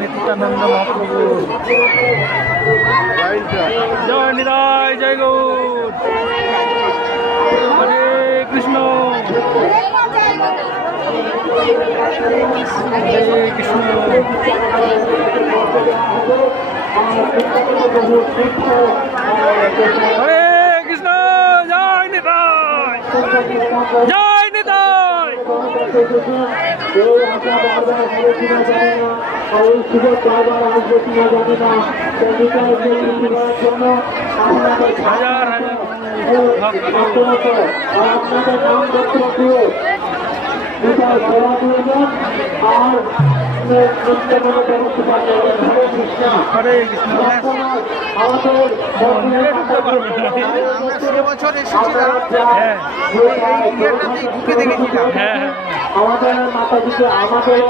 নিত্যানন্দ মহাপ্রভু জয় নিতাই জয় গৌর হরে কৃষ্ণ হরে কৃষ্ণ হরে কৃষ্ণ জয় নিতাই জয় নিতাই হাজার হরে কৃষ্ণ বছর এসেছিলাম, ঢুকে দেখেছিলাম। হ্যাঁ আমাদের মাতা পিতা আমাদের